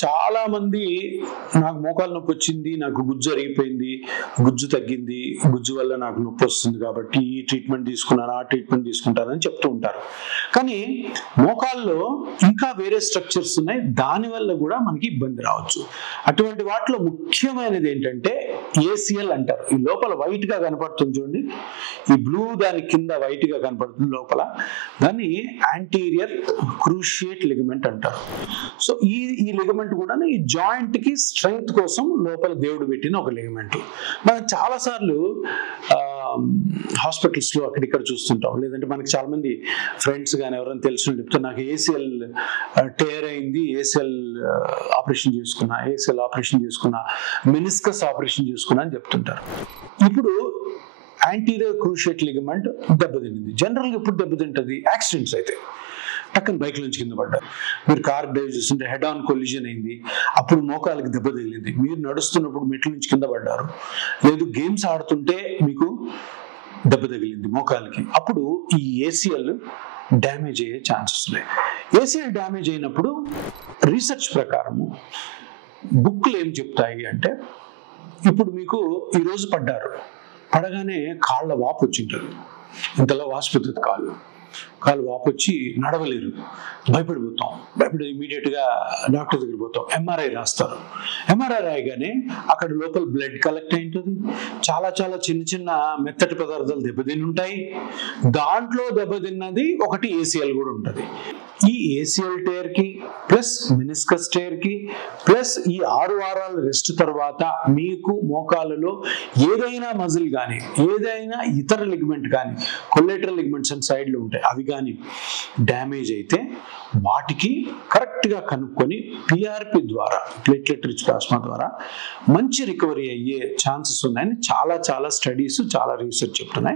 చాలా మంది నాకు మోకాలు నొప్పి వచ్చింది, నాకు గుజ్జు అరిగిపోయింది, గుజ్జు తగ్గింది, గుజ్జు వల్ల నాకు నొప్పి వస్తుంది కాబట్టి ఈ ట్రీట్మెంట్ తీసుకున్నాను, ఆ ట్రీట్మెంట్ తీసుకుంటానని చెప్తూ ఉంటారు. కానీ మోకాల్లో ఇంకా వేరే స్ట్రక్చర్స్ ఉన్నాయి, దానివల్ల కూడా మనకి ఇబ్బంది రావచ్చు. అటువంటి వాటిలో ముఖ్యమైనది ఏంటంటే ఏసీఎల్ అంటారు. ఈ లోపల వైట్ గా కనపడుతుంది చూడండి, ఈ బ్లూ దాని కింద వైట్ గా కనపడుతుంది లోపల, దాన్ని యాంటీరియర్ క్రూషియేట్ లిగమెంట్ అంటారు. సో ఈ లిగమెంట్ కూడా ఈ జాయింట్ కి స్ట్రెంగ్త్ కోసం లోపల దేవుడు పెట్టిన ఒక లిగమెంట్. మనం చాలా సార్లు హాస్పిటల్స్ లో అక్కడిక్కడ చూస్తుంటాం, లేదంటే మనకి చాలా మంది ఫ్రెండ్స్ కానీ ఎవరైనా తెలిసిన చెప్తే నాకు ఏసీఎల్ టేర్ అయింది, ఏసీఎల్ ఆపరేషన్ చేసుకున్నా, మెనిస్కస్ ఆపరేషన్ చేసుకున్నా అని చెప్తుంటారు. ఇప్పుడు యాంటీరియర్ క్రూషియేట్ లిగమెంట్ దెబ్బతింది. జనరల్గా ఎప్పుడు దెబ్బతింటది? యాక్సిడెంట్స్ అయితే టక్కన బైక్ నుంచి కింద పడ్డారు, మీరు కార్ డ్రైవ్ చేస్తుంటే హెడ్ ఆన్ కొలిజన్ అయింది, అప్పుడు మోకాలకి దెబ్బ తగిలింది, మీరు నడుస్తున్నప్పుడు మెట్ల నుంచి కింద పడ్డారు, లేదు గేమ్స్ ఆడుతుంటే మీకు దెబ్బ తగిలింది మోకాలకి, అప్పుడు ఈ ఏసీఎల్ డ్యామేజ్ అయ్యే ఛాన్సెస్ ఉన్నాయి. ఏసీఎల్ డ్యామేజ్ అయినప్పుడు రీసెర్చ్ ప్రకారము బుక్లు ఏం చెప్తాయి అంటే, ఇప్పుడు మీకు ఈరోజు పడగానే కాళ్ళ వాపు వచ్చింటుంది, ఇంతలో వాసిపోతుంది కాళ్ళు వాపు వచ్చి నడవలేరు, భయపడి ఇమీడియట్ గా డాక్టర్ దగ్గర పోతాం, ఎంఆర్ఐ రాస్తారు. ఎంఆర్ఐ రాయగానే అక్కడ లోపల బ్లడ్ కలెక్ట్ అయి ఉంటుంది, చాలా చిన్న మెత్తటి పదార్థాలు దెబ్బతిని ఉంటాయి, దాంట్లో దెబ్బతిన్నది ఒకటి ఏసీఎల్ కూడా ఉంటుంది. ఈ ఏసీఎల్ టేర్ కి ప్లస్ మెనిస్కస్ టేర్ కి ప్లస్ ఈ 6 వారాల రెస్ట్ తర్వాత మీకు మోకాలలో ఏదైనా మజిల్ కానీ ఏదైనా ఇతర లిగమెంట్ కానీ, కొలేటరల్ లిగమెంట్స్ అండ్ సైడ్ లో ఉంటాయి, అవి కానీ డ్యామేజ్ అయితే వాటికి కరెక్ట్ గా కనుక్కొని పిఆర్పి ద్వారా, ప్లేట్లెట్ రిచ్ ప్లాస్మా ద్వారా మంచి రికవరీ అయ్యే ఛాన్సెస్ ఉన్నాయని చాలా స్టడీస్, చాలా రీసెర్చ్ చెప్తున్నాయి.